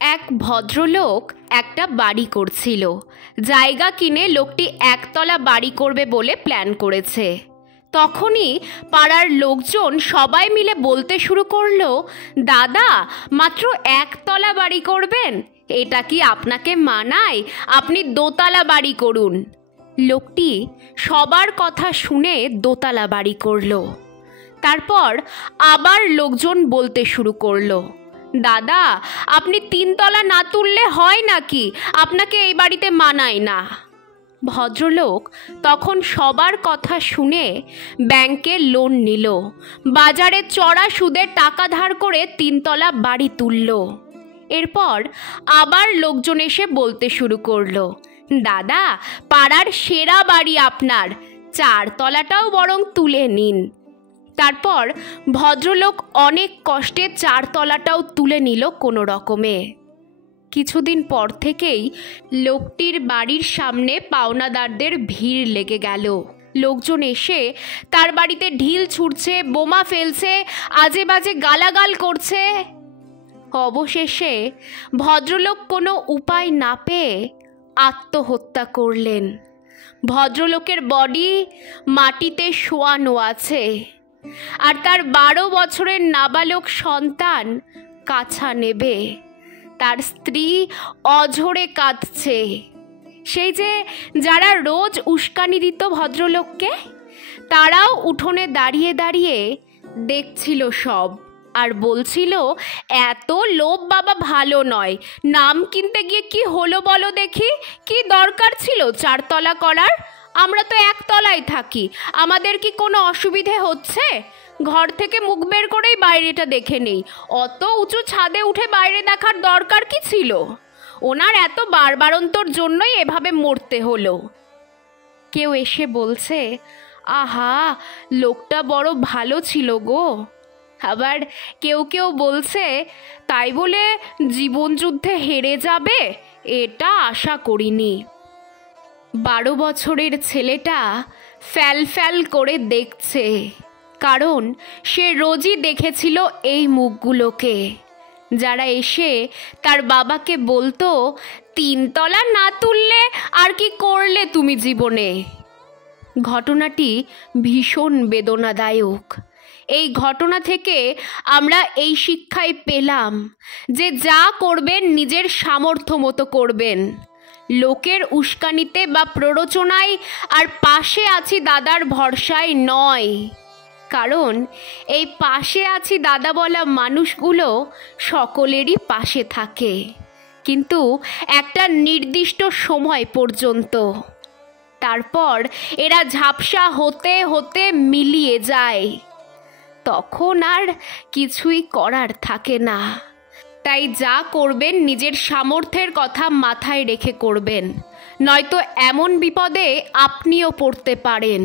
এক ভদ্রলোক একটা বাড়ি করছিল। জায়গা কিনে লোকটি একতলা বাড়ি করবে বলে প্ল্যান করেছে। তখনই পাড়ার লোকজন সবাই মিলে বলতে শুরু করলো, দাদা মাত্র একতলা বাড়ি করবেন, এটা কি আপনাকে মানায়? আপনি দোতলা বাড়ি করুন। লোকটি সবার কথা শুনে দোতলা বাড়ি করলো। তারপর আবার লোকজন বলতে শুরু করলো, দাদা আপনি তিনতলা না তুললে হয় নাকি? আপনাকে এই বাড়িতে মানায় না। ভদ্রলোক তখন সবার কথা শুনে ব্যাংকে লোন নিল, বাজারে চড়া সুদে টাকা ধার করে তিনতলা বাড়ি তুলল। এরপর আবার লোকজন এসে বলতে শুরু করলো, দাদা পাড়ার সেরা বাড়ি আপনার, চারতলাটাও বরং তুলে নিন। তারপর ভদ্রলোক অনেক কষ্টে চারতলাটাও তুলে নিল কোনো রকমে। কিছুদিন পর থেকেই লোকটির বাড়ির সামনে পাওনাদারদের ভিড় লেগে গেল। লোকজন এসে তার বাড়িতে ঢিল ছুঁড়ছে, বোমা ফেলছে, আজে বাজে গালাগাল করছে। অবশেষে ভদ্রলোক কোনো উপায় না পেয়ে আত্মহত্যা করলেন। ভদ্রলোকের বডি মাটিতে শোয়ানো আছে, আর তার 12 বছরের নাবালক সন্তান কাছা নেবে। তার স্ত্রী অঝরে কাঁদছে। সেই যে যারা রোজ উস্কানি দিত ভদ্রলোককে, তারাও উঠোনে দাঁড়িয়ে দাঁড়িয়ে দেখছিল সব, আর বলছিল, এত লোভ বাবা ভালো নয়, নাম কিনতে গিয়ে কি হলো বলো দেখি? কি দরকার ছিল চারতলা করার? আমরা তো একতলায় থাকি, আমাদের কি কোনো অসুবিধে হচ্ছে? ঘর থেকে মুখ বের করেই বাইরেটা দেখে নেই, অত উঁচু ছাদে উঠে বাইরে দেখার দরকার কি ছিল? ওনার এত বারবারন্তর জন্যই এভাবে মরতে হলো। কেউ এসে বলছে, আহা লোকটা বড় ভালো ছিল গো। আবার কেউ কেউ বলছে, তাই বলে জীবনযুদ্ধে হেরে যাবে এটা আশা করিনি। 12 বছরের ছেলেটা ফ্যাল ফ্যাল করে দেখছে, কারণ সে রোজই দেখেছিল এই মুখগুলোকে, যারা এসে তার বাবাকে বলতো, তিনতলা না তুললে আর কি করলে তুমি জীবনে? ঘটনাটি ভীষণ বেদনাদায়ক। এই ঘটনা থেকে আমরা এই শিক্ষাই পেলাম যে যা করবেন নিজের সামর্থ্য মতো করবেন। লোকের উস্কানিতে বা প্ররোচনায় আর পাশে আছি দাদার ভরসায় নয়, কারণ এই পাশে আছি দাদা বলা মানুষগুলো সকলেরই পাশে থাকে, কিন্তু একটা নির্দিষ্ট সময় পর্যন্ত। তারপর এরা ঝাপসা হতে হতে মিলিয়ে যায়, তখন আর কিছুই করার থাকে না। তাই যা করবেন নিজের সামর্থ্যের কথা মাথায় রেখে করবেন, নয়তো এমন বিপদে আপনিও পড়তে পারেন।